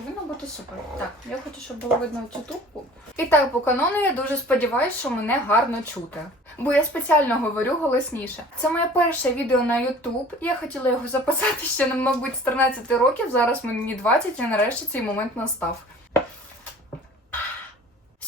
повинно бути супер. Так, я хочу, щоб було видно цю трубку. І так, по канону я дуже сподіваюся, що мене гарно чути. Бо я спеціально говорю голосніше. Це моє перше відео на YouTube. Я хотіла його записати ще, ну, мабуть, з 13 років. Зараз мені 20, і нарешті цей момент настав.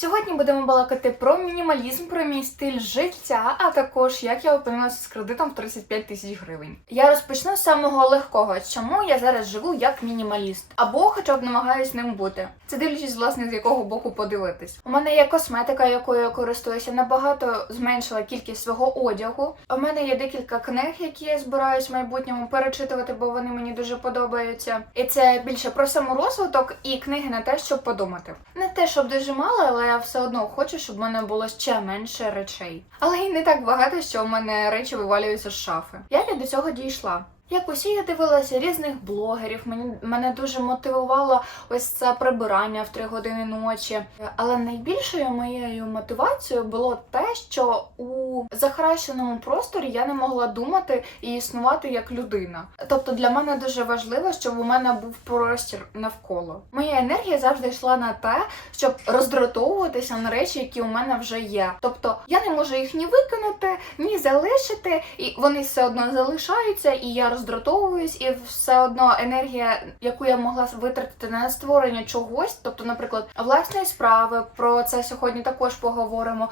Сьогодні будемо балакати про мінімалізм, про мій стиль життя, а також як я опинилася з кредитом в 35 тисяч гривень. Я розпочну з самого легкого, чому я зараз живу як мінімаліст, або хоча б намагаюсь ним бути. Це дивлячись, власне, з якого боку подивитись. У мене є косметика, якою я користуюся, набагато зменшила кількість свого одягу. У мене є декілька книг, які я збираюсь в майбутньому перечитувати, бо вони мені дуже подобаються. І це більше про саморозвиток і книги на те, щоб подумати. Не те, щоб дуже мало, але я все одно хочу, щоб в мене було ще менше речей. Але й не так багато, що в мене речі вивалюються з шафи. Я до цього дійшла? Як усі я дивилася різних блогерів, мені мене дуже мотивувало ось це прибирання в три години ночі. Але найбільшою моєю мотивацією було те, що у захаращеному просторі я не могла думати і існувати як людина. Тобто для мене дуже важливо, щоб у мене був простір навколо. Моя енергія завжди йшла на те, щоб роздратовуватися на речі, які у мене вже є. Тобто я не можу їх ні виконати, ні залишити, і вони все одно залишаються, і я роздратовуюсь, і все одно енергія, яку я могла витратити на створення чогось, тобто, наприклад, власної справи, про це сьогодні також поговоримо.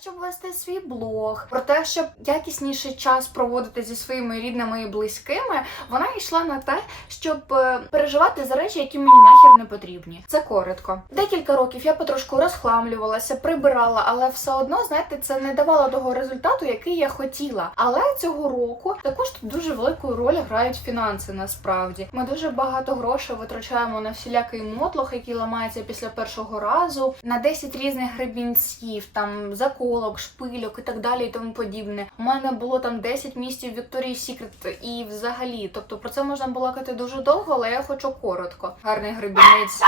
Щоб вести свій блог, про те, щоб якісніший час проводити зі своїми рідними і близькими, вона йшла на те, щоб е, переживати за речі, які мені нахер не потрібні. Це коротко. Декілька років я потрошку розхламлювалася, прибирала, але все одно, знаєте, це не давало того результату, який я хотіла. Але цього року також тут дуже велику роль грають фінанси. Насправді ми дуже багато грошей витрачаємо на всілякий мотлох, який ламається після першого разу, на 10 різних гребінців, там заколок, шпильок і так далі, і тому подібне. У мене було там 10 місців Вікторії Сікрет і взагалі. Тобто про це можна балакати дуже довго, але я хочу коротко. Гарний гребінець.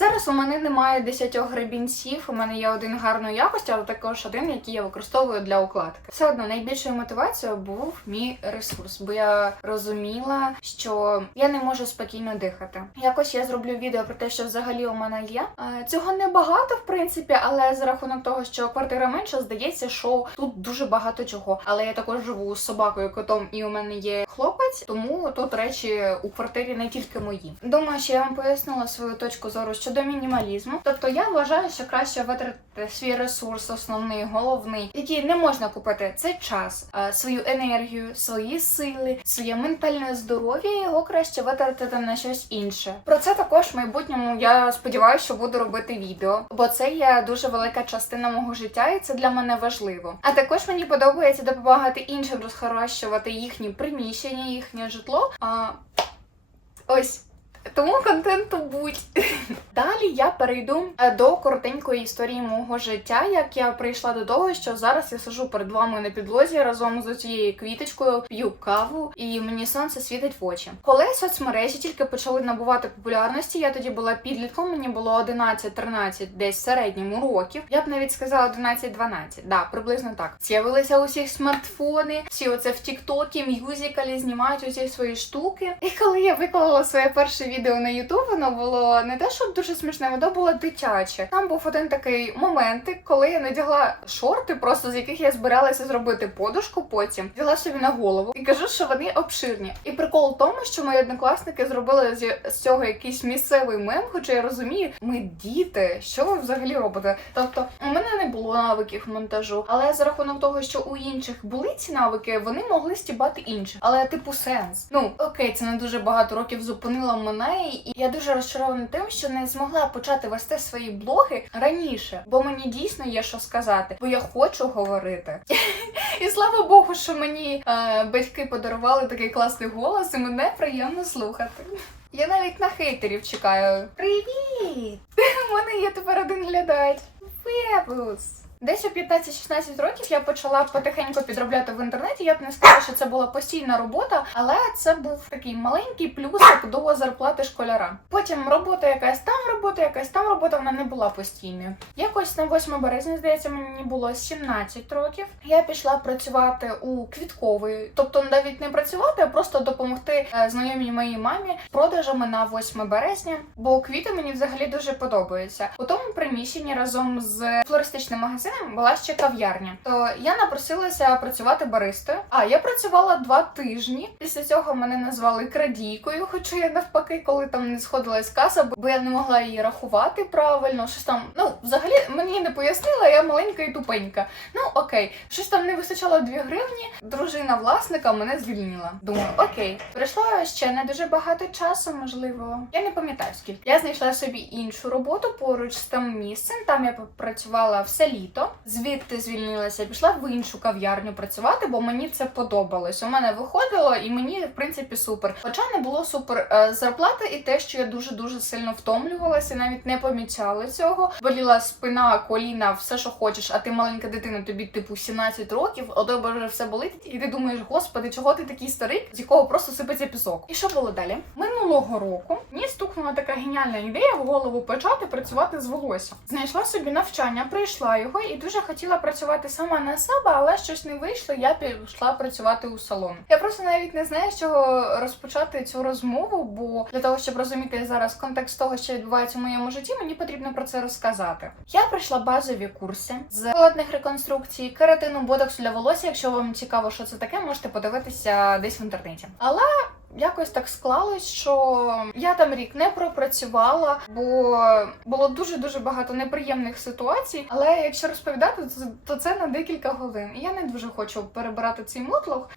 Зараз у мене немає 10 гребінців, у мене є один гарної якості, але також один, який я використовую для укладки. Все одно найбільшою мотивацією був мій ресурс, бо я розуміла, що я не можу спокійно дихати. Якось я зроблю відео про те, що взагалі у мене є. Цього небагато, в принципі, але за рахунок того, що квартира менша, здається, що тут дуже багато чого. Але я також живу з собакою, котом, і у мене є хлопець, тому тут речі у квартирі не тільки мої. Думаю, що я вам пояснила свою точку зору щодо мінімалізму. Тобто я вважаю, що краще витратити свій ресурс, основний, головний, який не можна купити. Це час, е, свою енергію, свої сили, своє ментальне здоров'я. Його краще витратити на щось інше. Про це також в майбутньому я сподіваюся, що буду робити відео, бо це є дуже велика частина мого життя, і це для мене важливо. А також мені подобається допомагати іншим розхаращувати їхні приміщення, їхнє житло. А ось. Тому контенту будь. Далі я перейду е, до коротенької історії мого життя, як я прийшла до того, що зараз я сижу перед вами на підлозі разом з цією квіточкою, п'ю каву, і мені сонце світить в очі. Коли соцмережі тільки почали набувати популярності, я тоді була підлітком, мені було 11-13 десь в середньому років. Я б навіть сказала 11-12, да, приблизно так. З'явилися усіх смартфони, всі оце в Тіктокі, мюзикалі знімають усі свої штуки. І коли я виклала своє перше відео на Ютуб, воно було не те, щоб дуже смішне, воно було дитяче. Там був один такий моментик, коли я надягла шорти, просто з яких я збиралася зробити подушку потім, взяла собі на голову і кажу, що вони обширні. І прикол в тому, що мої однокласники зробили з, цього якийсь місцевий мем, хоча я розумію, ми діти, що ви взагалі робите? Тобто, у мене не було навиків монтажу, але за рахунок того, що у інших були ці навики, вони могли стібати інших. Але типу сенс. Ну окей, це не дуже багато років зупинило мене, і я дуже розчарована тим, що не змогла почати вести свої блоги раніше, бо мені дійсно є що сказати, бо я хочу говорити. І слава Богу, що мені е, батьки подарували такий класний голос, і мене приємно слухати. Я навіть на хейтерів чекаю. Привіт! У мене є тепер один глядач. Вебус! Десь у 15-16 років я почала потихеньку підробляти в інтернеті. Я б не сказала, що це була постійна робота, але це був такий маленький плюсик до зарплати школяра. Потім робота, якась там робота, якась там робота, вона не була постійною. Якось на 8 березня, здається, мені було 17 років. Я пішла працювати у квітковий, тобто навіть не працювати, а просто допомогти е, знайомій моїй мамі продажами на 8 березня. Бо квіти мені взагалі дуже подобаються. У тому приміщенні разом з флористичним магазином була ще кав'ярня. То я напросилася працювати баристою. А я працювала два тижні. Після цього мене назвали крадійкою, хоча я навпаки, коли там не сходилась каса, бо я не могла її рахувати правильно. Щось там, ну взагалі мені не пояснила, я маленька і тупенька. Ну окей, щось там не вистачало 2 гривні. Дружина власника мене звільнила. Думаю, окей, пройшло ще не дуже багато часу, можливо. Я не пам'ятаю скільки. Я знайшла собі іншу роботу поруч з тим місцем. Там я працювала все літо. Звідти звільнилася, пішла в іншу кав'ярню працювати, бо мені це подобалось. У мене виходило, і мені в принципі супер. Хоча не було супер е, зарплати, і те, що я дуже дуже сильно втомлювалася, навіть не помічала цього. Боліла спина, коліна, все, що хочеш. А ти маленька дитина, тобі типу 17 років, а вже все болить, і ти думаєш, господи, чого ти такий старий, з якого просто сипеться пісок. І що було далі? Минулого року мені стукнула така геніальна ідея в голову почати працювати з волоссям. Знайшла собі навчання, пройшла його і дуже хотіла працювати сама на себе, але щось не вийшло. Я пішла працювати у салон. Я просто навіть не знаю, з чого розпочати цю розмову, бо для того, щоб розуміти зараз контекст того, що відбувається в моєму житті, мені потрібно про це розказати. Я пройшла базові курси з холодних реконструкцій, кератину, ботоксу для волосся. Якщо вам цікаво, що це таке, можете подивитися десь в інтернеті. Але Якось так склалось, що я там рік не пропрацювала, бо було дуже дуже багато неприємних ситуацій. Але якщо розповідати, то це на декілька годин. І я не дуже хочу перебирати цей мотлох.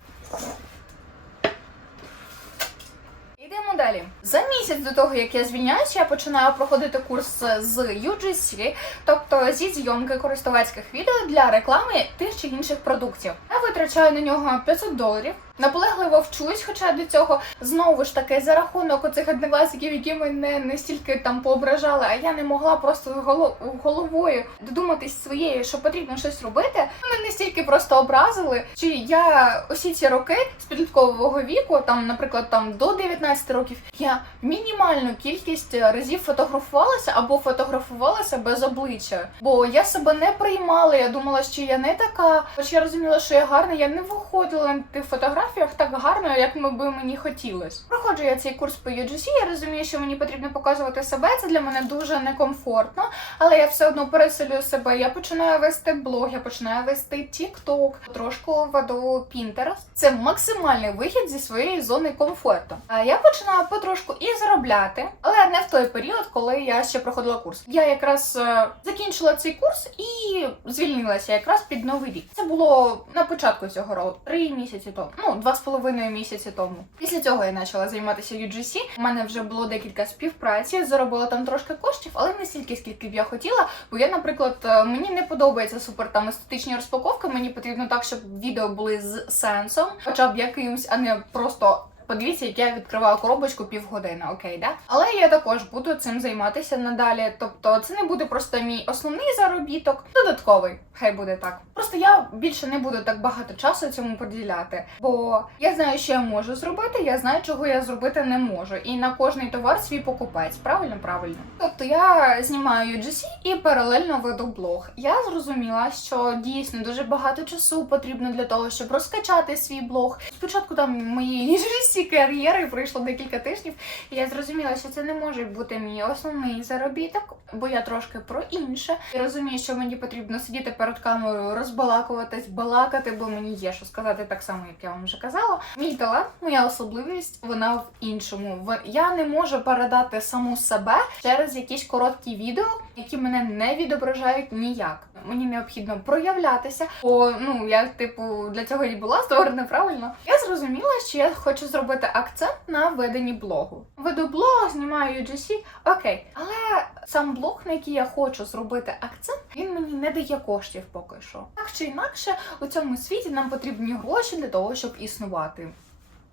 Йдемо далі. За місяць до того, як я звільняюся, я починаю проходити курс з UGC, тобто зі зйомки користувацьких відео для реклами тих чи інших продуктів. Я витрачаю на нього 500 доларів. Наполегливо вчусь, хоча до цього знову ж таки за рахунок оцих однокласників, які мене не стільки там поображали, а я не могла просто голо- головою додуматись своєю, що потрібно щось робити. Мене не стільки просто образили, чи я усі ці роки з підліткового віку, там, наприклад, там до 19 років, я мінімальну кількість разів фотографувалася або фотографувалася без обличчя. Бо я себе не приймала. Я думала, що я не така. Хоч я розуміла, що я гарна, я не виходила на тих фотографіях так гарно, як ми би мені хотілося. Проходжу я цей курс по UGC, я розумію, що мені потрібно показувати себе. Це для мене дуже некомфортно, але я все одно переселюю себе. Я починаю вести блог, я починаю вести TikTok, трошку веду Pinterest. Це максимальний вихід зі своєї зони комфорту. А я починаю потрошку і заробляти, але не в той період, коли я ще проходила курс. Я якраз е, закінчила цей курс і звільнилася якраз під новий рік. Це було на початку цього року, три місяці тому. Ну, два з половиною місяці тому. Після цього я почала займатися UGC. У мене вже було декілька співпраці, я заробила там трошки коштів, але не стільки, скільки б я хотіла. Бо я, наприклад, е, мені не подобається супер там естетичні розпаковки. Мені потрібно так, щоб відео були з сенсом, хоча б якимсь, а не просто. Подивіться, як я відкриваю коробочку півгодини, окей, да? Але я також буду цим займатися надалі. Тобто, це не буде просто мій основний заробіток, додатковий, хай буде так. Просто я більше не буду так багато часу цьому приділяти, бо я знаю, що я можу зробити, я знаю, чого я зробити не можу. І на кожний товар свій покупець. Правильно, правильно. Тобто я знімаю UGC і паралельно веду блог. Я зрозуміла, що дійсно дуже багато часу потрібно для того, щоб розкачати свій блог. Спочатку там моєї UGC кар'єри пройшло декілька тижнів, і я зрозуміла, що це не може бути мій основний заробіток, бо я трошки про інше. Я розумію, що мені потрібно сидіти перед камерою, розбалакуватись, балакати, бо мені є що сказати так само, як я вам вже казала. Мій талант, моя особливість, вона в іншому. Я не можу передати саму себе через якісь короткі відео, які мене не відображають ніяк. Мені необхідно проявлятися, бо ну я типу для цього і була створена правильно. Я зрозуміла, що я хочу зробити акцент на веденні блогу. Веду блог, знімаю UGC, окей, але сам блог, на який я хочу зробити акцент, він мені не дає коштів поки що. Так чи інакше, у цьому світі нам потрібні гроші для того, щоб існувати.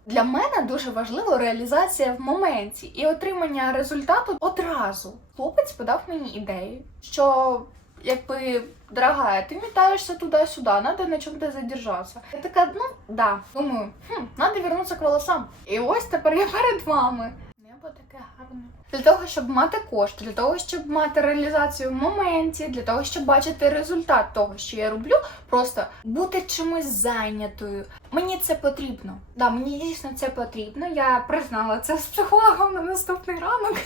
Для мене дуже важлива реалізація в моменті і отримання результату одразу. Хлопець подав мені ідею, що якби дорогая, ты метаешься туда-сюда, надо на чем-то задержаться. Я така, ну да. Думаю, хм, надо вернуться к волосам. І ось тепер я перед вами. Небо таке гарне. Для того, щоб мати кошти, для того, щоб мати реалізацію в моменті, для того, щоб бачити результат того, що я роблю, просто бути чимось зайнятою. Мені це потрібно. Да, мені дійсно це потрібно. Я признала це з психологом на наступний ранок.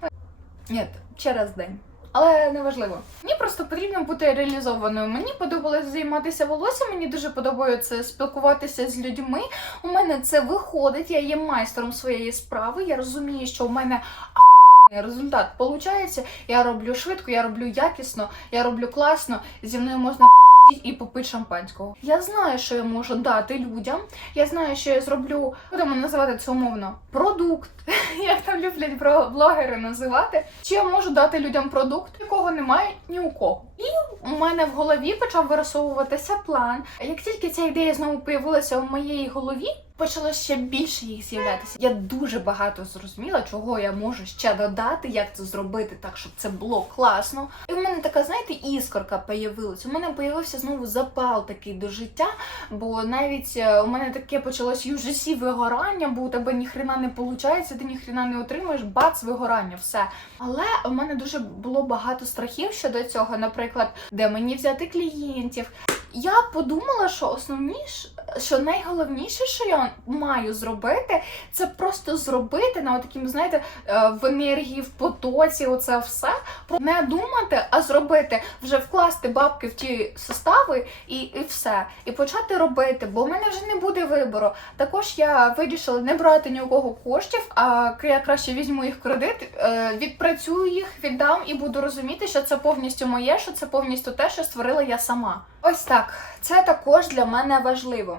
Ні, через день. Але неважливо. Мені просто потрібно бути реалізованою. Мені подобалося займатися волоссям, мені дуже подобається спілкуватися з людьми. У мене це виходить, я є майстром своєї справи. Я розумію, що у мене результат виходить. Я роблю швидко, я роблю якісно, я роблю класно. Зі мною можна і попити шампанського. Я знаю, що я можу дати людям. Я знаю, що я зроблю, будемо називати це умовно, продукт, як там люблять блогери називати. Чи я можу дати людям продукт, якого немає ні у кого. І у мене в голові почав вирисовуватися план. Як тільки ця ідея знову появилася в моїй голові, почало ще більше їх з'являтися. Я дуже багато зрозуміла, чого я можу ще додати, як це зробити так, щоб це було класно. І в мене така, знаєте, іскорка появилась. У мене появився знову запал такий до життя, бо навіть е, у мене таке почалось UGC вигорання, бо у тебе ніхрена не виходить, ти ніхрена не отримуєш, бац, вигорання, все. Але у мене дуже було багато страхів щодо цього, наприклад, де мені взяти клієнтів. Я подумала, що основніше, що найголовніше, що я маю зробити, це просто зробити на таким, знаєте, е, в енергії, в потоці, оце все. Про не думати, а зробити, вже вкласти бабки в ті состави і, і все. І почати робити, бо в мене вже не буде вибору. Також я вирішила не брати ні у кого коштів, а я краще візьму їх кредит, е, відпрацюю їх, віддам і буду розуміти, що це повністю моє, що це повністю те, що створила я сама. Ось так. Це також для мене важливо.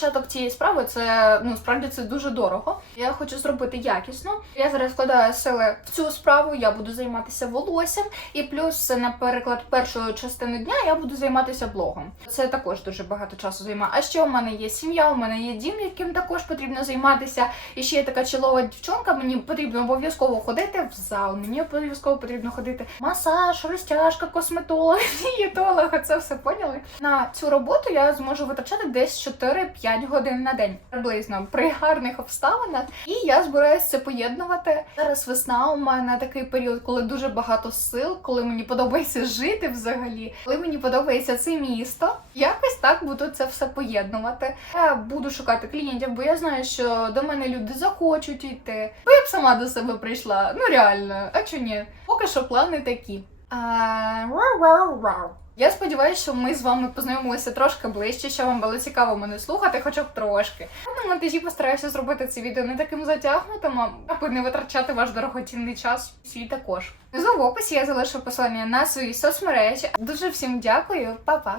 Початок цієї справи це ну справді це дуже дорого. Я хочу зробити якісно. Я зараз вкладаю сили в цю справу. Я буду займатися волоссям, і плюс, наприклад, першої частини дня я буду займатися блогом. Це також дуже багато часу займає. А ще у мене є сім'я, у мене є дім, яким також потрібно займатися. І ще є така чолова дівчонка. Мені потрібно обов'язково ходити в зал. Мені обов'язково потрібно ходити масаж, розтяжка, косметолог, дієтолог. Це все поняли. На цю роботу я зможу витрачати десь 4-5 годин на день приблизно при гарних обставинах. І я збираюся це поєднувати. Зараз весна у мене такий період, коли дуже багато сил, коли мені подобається жити взагалі, коли мені подобається це місто. Якось так буду це все поєднувати. Я буду шукати клієнтів, бо я знаю, що до мене люди захочуть йти. Бо я б сама до себе прийшла. Ну реально, а чи ні? Поки що плани такі. А. Я сподіваюся, що ми з вами познайомилися трошки ближче, що вам було цікаво мене слухати, хоча б трошки. На монтажі постараюся зробити це відео не таким затягнутим, аби не витрачати ваш дорогоцінний час. Свій також. Внизу в описі я залишу посилання на свої соцмережі. Дуже всім дякую, па-па!